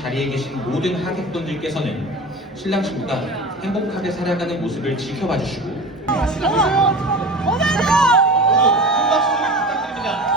자리에 계신 모든 하객분들께서는 신랑 신부가 행복하게 살아가는 모습을 지켜봐 주시고 모두 큰 박수 부탁드립니다.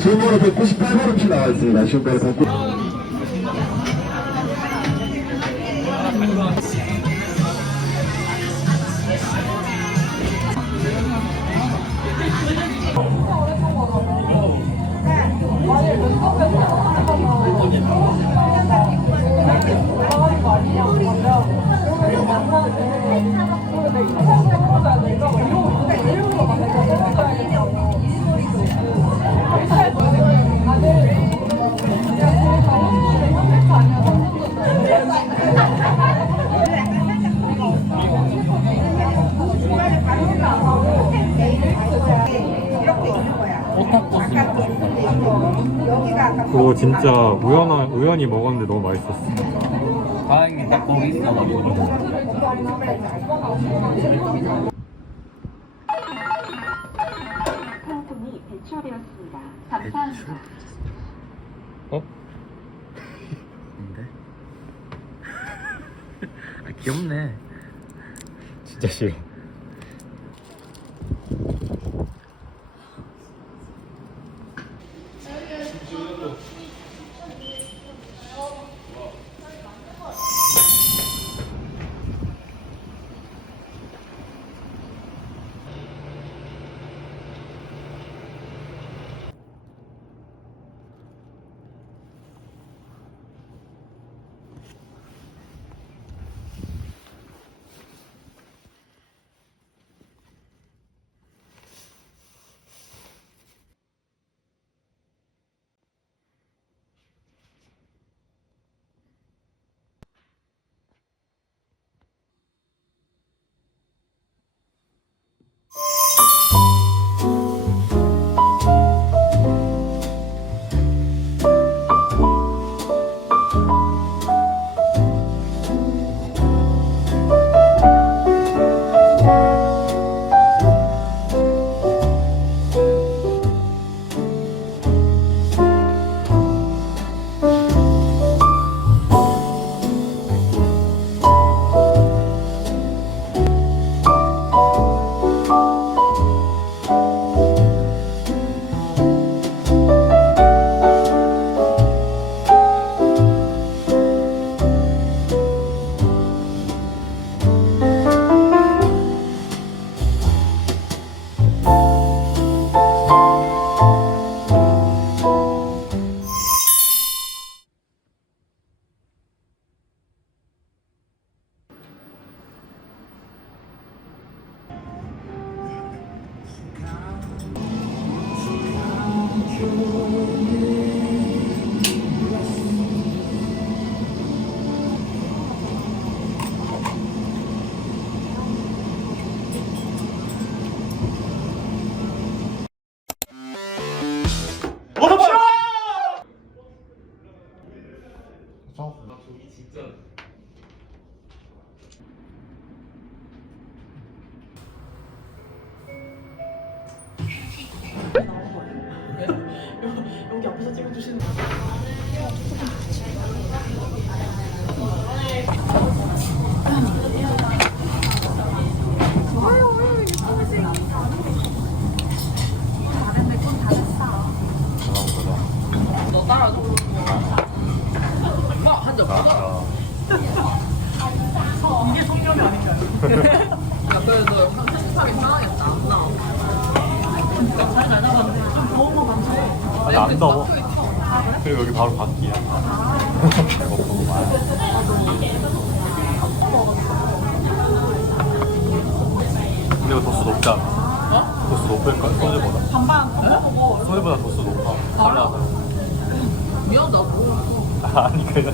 주문으로 198번 키 나와 있습니다. 신발 198. 그거 진짜 우연히 먹었는데 너무 맛있었어. 다행히 딱 거기 있어가지고. 상품이 배출되었습니다. 감사합니다. 어? 근데? 아, 귀엽네. 진짜 싫어. 여기 앞에서 찍어주시는 너 따라줘. 한점 이게 성년이 아닌가요? 야, 그래도 한국하기 편하겠다. 잘 나갔는데 좀 더운 거 많죠? 아니 안 더워. 그리고 여기 바로 밖이야. 근데 이거 도수 높지 않아? 도수 높을걸? 소주보다? 반반 소주보다 도수 높아. 빨라서. 미안하다고. 아니 그냥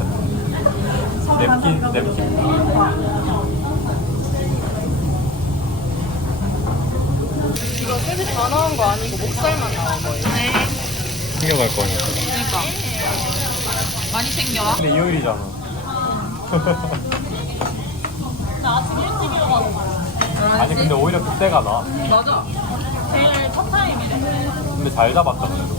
냅킨. 이거 셋이 다 나온 거 아니고 목살만 나온 거예요? 네. 챙겨갈 거니까. 그러니까 많이 챙겨와. 근데 일요일이잖아. 나 아침 일찍 일어나서 아니 근데 오히려 그때가 나. 맞아. 제일 첫 타임이래. 근데 잘 잡았다 그래도.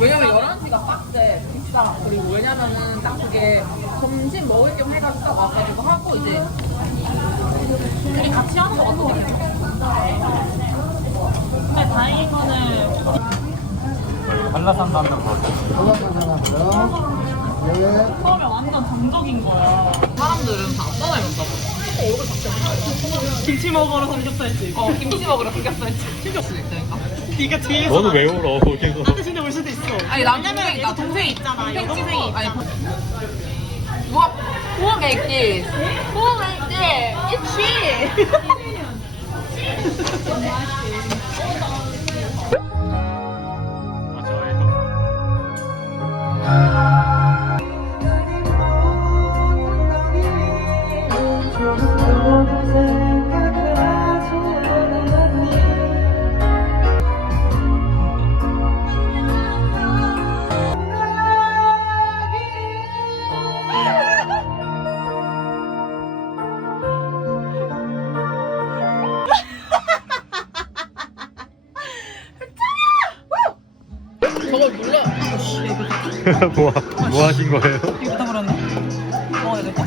왜냐면 11시가 빡세. 비싸. 그리고 왜냐면은 딱 그게 점심 먹을 겸 해가지고 딱 와가지고 하고 이제 둘이 같이 하는 거 같아. 근데 다행인 거는 여기 한라산도 한명 더. 처음에 완전 정적인 거야. 사람들은 다 떠나면서 김치 먹으러 삼겹살집. 김치 먹으러 삼겹살집. 신경 쓰 있다니까. 네가 뒤에서 너는 왜 울어? 계속. 나 대신에 올 수도 있어. 아니 남자면 나 동생이 있잖아. 동생이 있잖아. Who make this? Who make this? It's she. 저걸 몰라. 뭐 하신 거예요? 이거 다 그랬나? 먹어야 될까?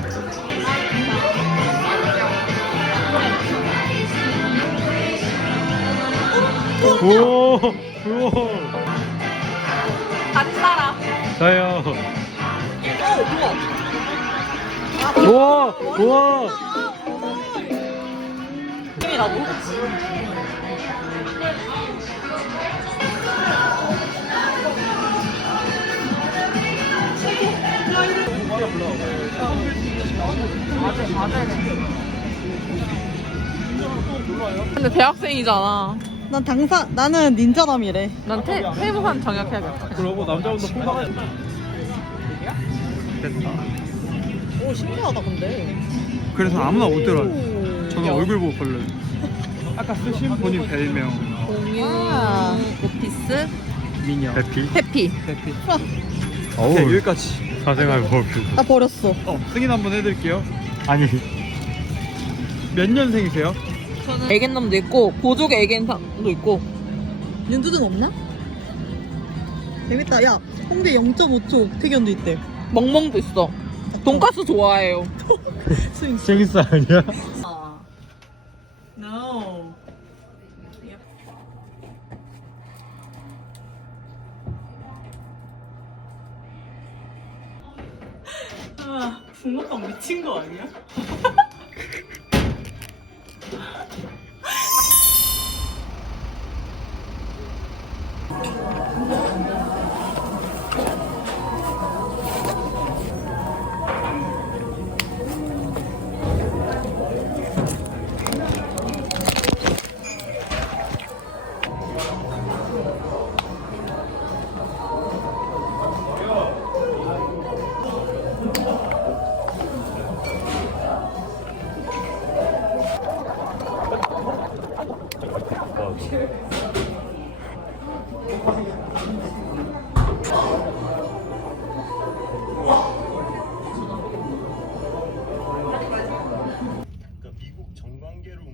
오, 우와. 같이 살아. 자요. 우와, 우와. 이라고? 근데 대학생이잖아. 나는 닌자남이래. 난 태무산 정약해야겠다. 그러고 남자분도 포가 됐다. 오, 신기하다, 근데. 그래서 아무나 못 들어요. 저는 얼굴 보고 걸려요. 아까 쓰신 본인 별명 공유, 아. 오피스, 미녀. 해피? 해피. 대피. 어우, 오케이, 여기까지. 사생활 법을. 나 버렸어. 승인 한번 해드릴게요. 아니, 몇 년생이세요? 애견남도 있고 보조개 애견남도 있고. 윤두등 없나? 재밌다. 야, 홍대 0.5초 태견도 있대. 멍멍도 있어. 돈가스 좋아해요. 생일사 아니야? No. 아, 붕어빵 미친 거 아니야?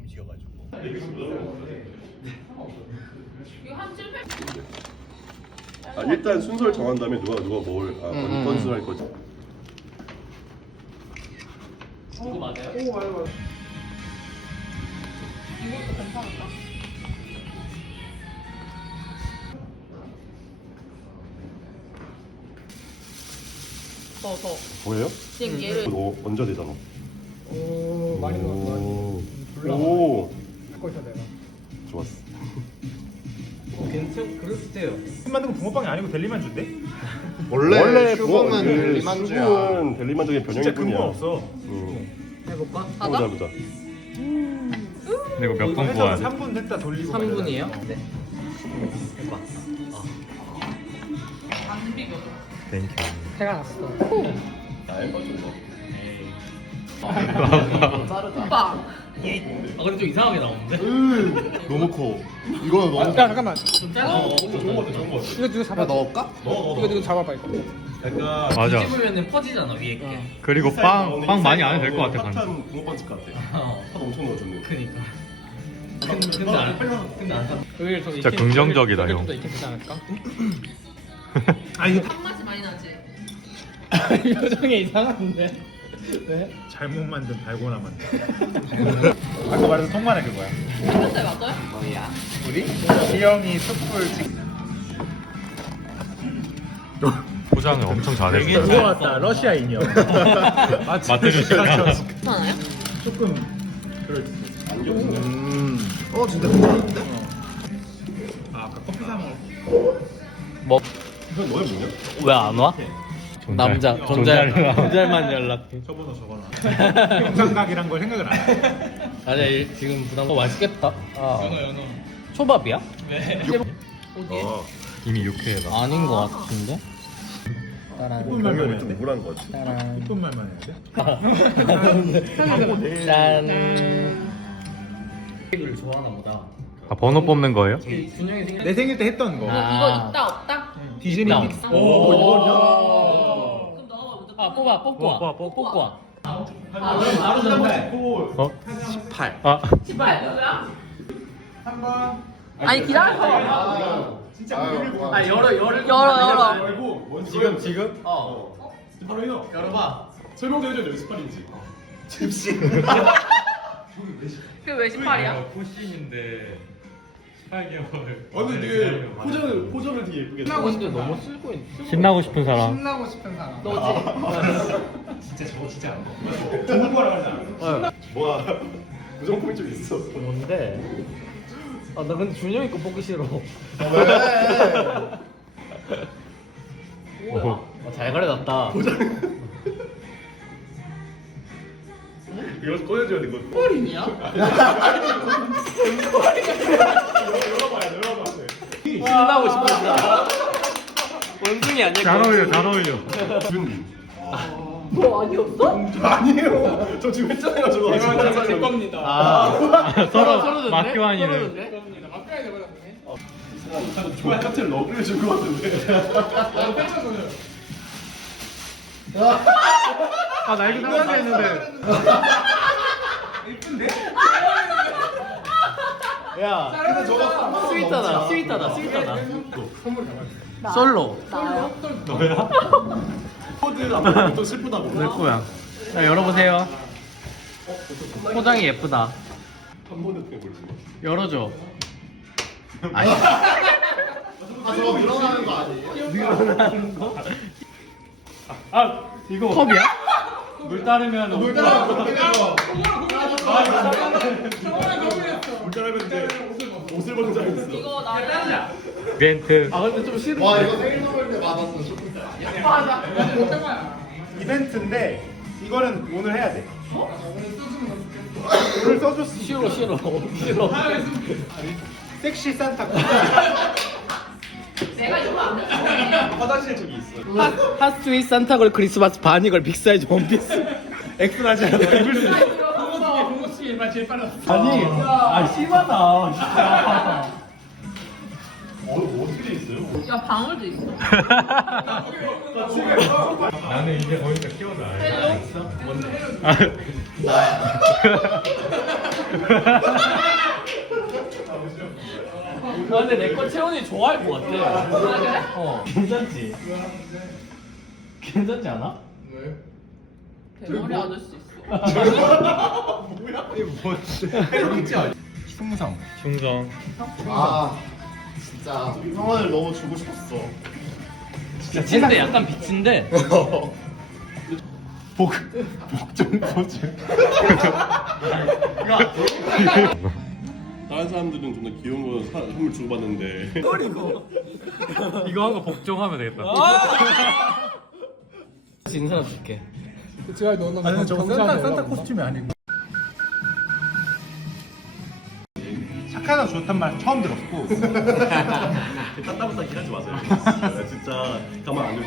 지어가지고. 이거 한 700. 아, 일단 순서를 정한 다음에 누가 뭘 어떤 순서 할 거지? 이거 맞아요? 이것도 괜찮을까? 더. 뭐예요? 지금 얘를 너 얹어야 되잖아. 오 많이 넣었어. 오, 거기서 내가. 좋았어. 괜찮 그럴 수 있어요. 만든 건 붕어빵이 아니고 델리만 준대? 원래 붕어는 슈금은 델리만주야. 슈금은 델리만족의 진짜 변형일 뿐이야. 근거 없어. 해볼까? 보자 보자. 이거 몇 번 구워야 돼? 3분 했다 돌리고 3분이에요? 네. 해봐. 안 비벼. 땡큐. 배가 났어. 오빠. 아 근데 좀 이상하게 나오는데? 너무 커. 이거는 너무. 야 잠깐만. 좀 짧아. 좋은 거다 좋은 거다. 이거 잡아. 넣을까? 이거 잡아봐 이거. 맞아. 찝으면 퍼지잖아 위에 게. 그리고 빵 많이 안 해도 될 것 같아. 간장. 핫한 붕어빵집 같아. 어. 팥 엄청 넣어줬네. 그니까. 근데 안 사. 여기를 더 진짜 긍정적이다, 형. 좀더 익히면 되지 않을까? 맛이 많이 나지. 표정이 이상한데. 네? 잘못 만든 달고나 만든. 아까 말했던 통만의 그거야. 삼겹살 맞아요? 우리? 지영이 숯불 포장을 엄청 잘했어. 누가 왔다. 러시아 인형. 맞으셨어요? 괜찮아요? 조금 진짜 괜찮은데? 아까 커피 사 먹을 뭐? 이건 너의 뭐냐? 왜 안 와? 남자 존잘만 연락해. 저번호 적어놔. 영상각이란 걸 생각을 안 해. 아니 지금 부담. 맛있겠다. 연어. 초밥이야? 어디에? 이미 육회가. 아닌 것 같은데. 이쁜 말만 해야 좀 돼? 우울한 거 같아. 이쁜 말만 해야 돼? 짠. 케이크를 좋아하나 보다. 아 번호 뽑는 거예요? 준영이 생일. 내 생일 때 했던 거. 이거 있다 없다? 디즈니 있다. 믹스. 오, 이거냐? 그럼 너가 먼저 아 뽑아 뽑고 와. 뽑고 와. 바로 전달. 어? 18. 아 18 누구야? 3번. 아니 기다려. 진짜 아 열어. 열어. 지금? 바로 이거. 열어봐. 설명도 해줘야 돼. 몇 스팔인지. 그게 왜 18이야? 포신인데 18개월. 근데 되게 포장을 되게 예쁘게. 근데 너무 쓸고 있. 신나고 싶은 사람. 신나고 싶은 사람. 진짜 저거 진짜 안 먹어. 좋은 거라 하지 않아. 뭐야? 부정품이 좀 있어. 뭔데? 아 나 근데 준영이 거 뽑기 싫어. 오. 아, 잘 가려놨다. 이거 꺼내줘야 돼. 이거. 신나고 싶은 사람. 원숭이 아니야? 잘 어울려 잘 어울려. 뭐 아니 없어? 아니에요. 저 지금 했잖아요. 저거. 제 겁니다. 서로 막교환이네. 좋아 칵테일 러브를 준것 같은데. 아 나 이거 써야 되는데. 야, 스윗하다. 솔로. 너야? 코드 안 보면 또 슬프다고. 내 거야. 자, 열어보세요. 포장이 예쁘다. 한 번에 그냥 볼수 있어. 열어줘. 저거 늘어나는 거 아니에요? 늘어나는 거? 아 이거 컵이야? 물 따르면 물 따르면 물자라면 이제 옷을 벗는 사람이 있어. 이거 나 이벤트. 아 근데 좀 싫어. 와 이거 생일 선물 때 받았어. 이벤트인데 이거는 오늘 해야 돼. 오늘 써줬어. 싫어. 섹시 산타. 내가 이거 안 돼. 화장실에 저기 있어. 핫스윗 산타걸 크리스마스 바니걸 빅사이즈 원피스. 엑스라지 하나 입을 수 있어. 동호씨만 제일 빨랐어. 아니, 심하다. 진짜. 어떻게 돼 있어? 있어요? 야 방울도 있어. 나는 이제 거기서 키워도 알겠어. 뭔데? 근데 내 거 채원이 좋아할 것 같아. 괜찮지? 괜찮지 않아? 대머리 아저씨 있어. 충성. 충성. 아 진짜 성원을 너무 주고 싶었어. 진짜 약간 비친데. 복종 포즈. 다른 사람들은 좀 더 귀여운 거 선물 주고받는데 이거 한 거 복종하면 되겠다. 진 사람 줄게. 아니 저거 산타 코스튬이 아니고. 착하다 좋단 말 처음 들었고. 따따부따 길하지 마세요. 진짜 가만 안 둘.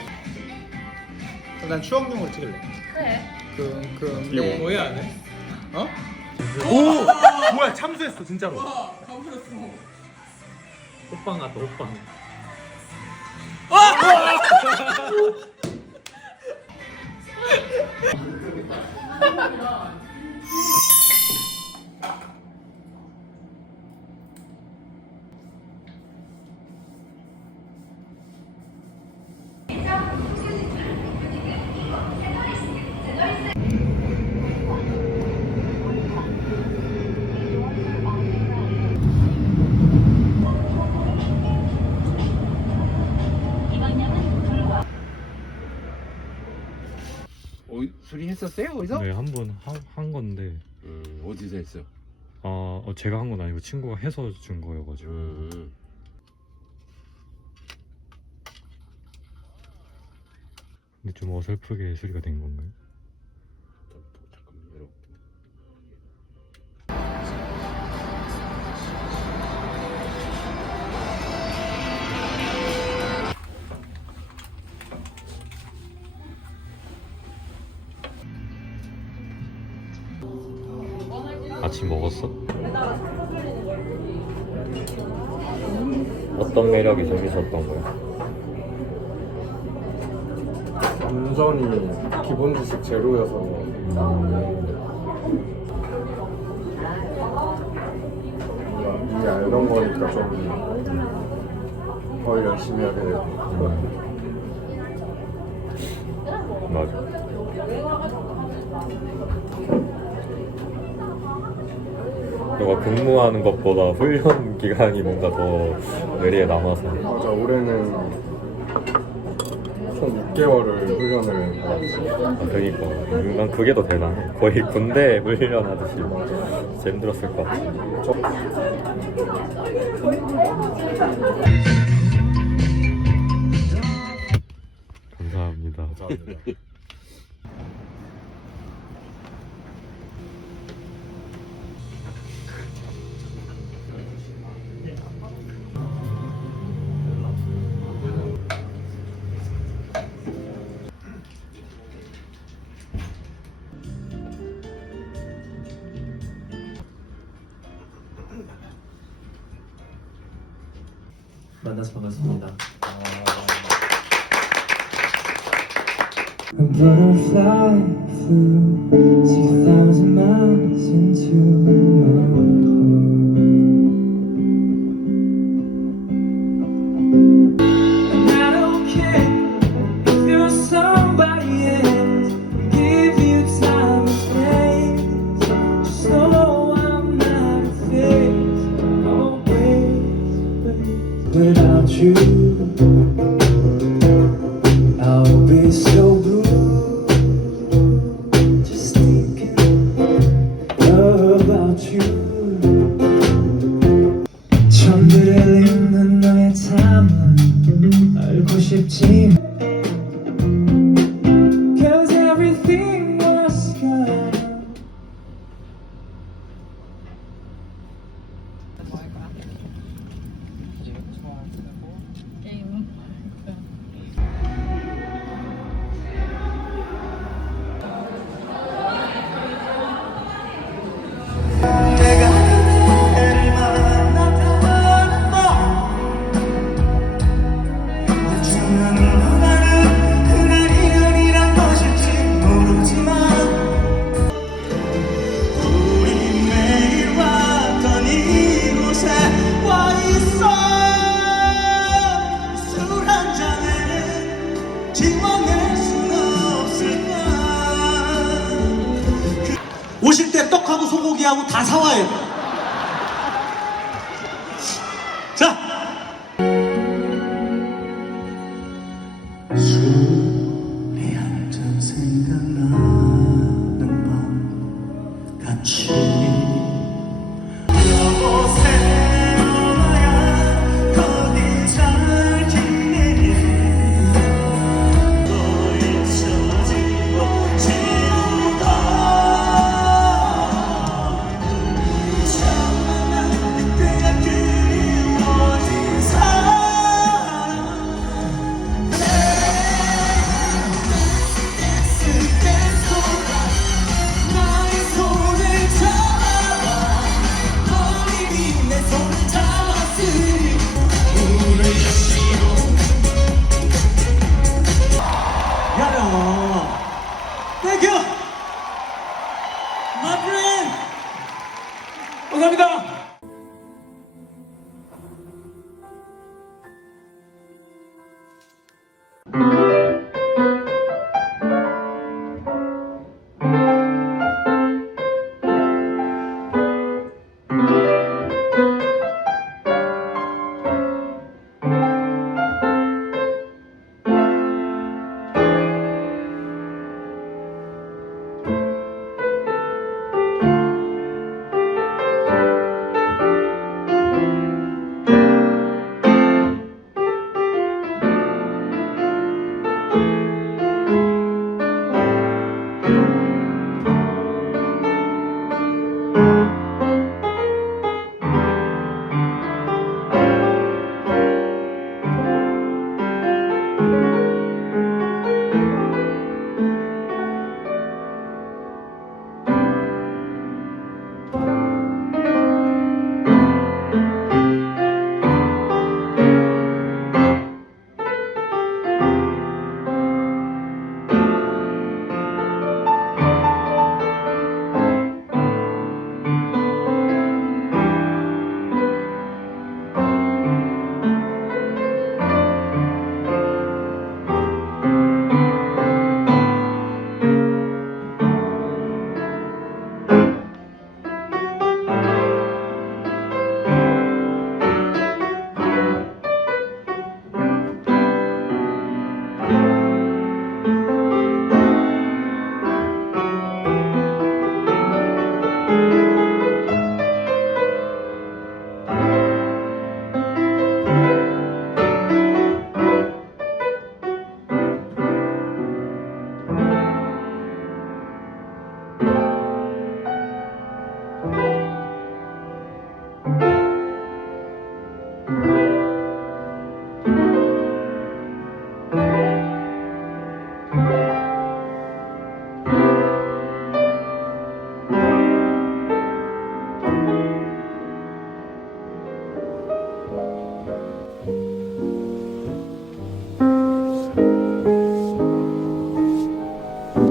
난 추억용으로 찍을래. 그래. 네. 왜 안 해? 어? 오! 뭐야 참수했어 진짜로. 호빵 같다 호빵. 수리했었어요 어디서? 네, 한 번 한 건데 어디서 했어? 제가 한 건 아니고 친구가 해서 준 거여가지고. 근데 좀 어설프게 수리가 된 건가요? 아침 먹었어? 어떤 매력이 재밌었던 거야? 완전히 기본 지식 제로여서 이미 알던 거니까 좀 더 열심히 하게 되고. 맞아. 너가 근무하는 것보다 훈련 기간이 뭔가 더 뇌리에 남아서. 맞아, 올해는 총 6개월을 훈련을 받았어. 그니까 난 그게 더 대단해. 거의 군대 훈련하듯이 진짜 힘들었을 것 같아. 감사합니다. 만나서 반갑습니다. A butterfly flew 6,000 miles into my heart, and I don't care if you're somebody else. Give you time and space. Just know I'm not afraid. Always, without you, I'll be so blue, just thinking 오실 때 떡하고 소고기하고 다 사와야 돼. 자. 술이 한 잔 생각나는 밤 같이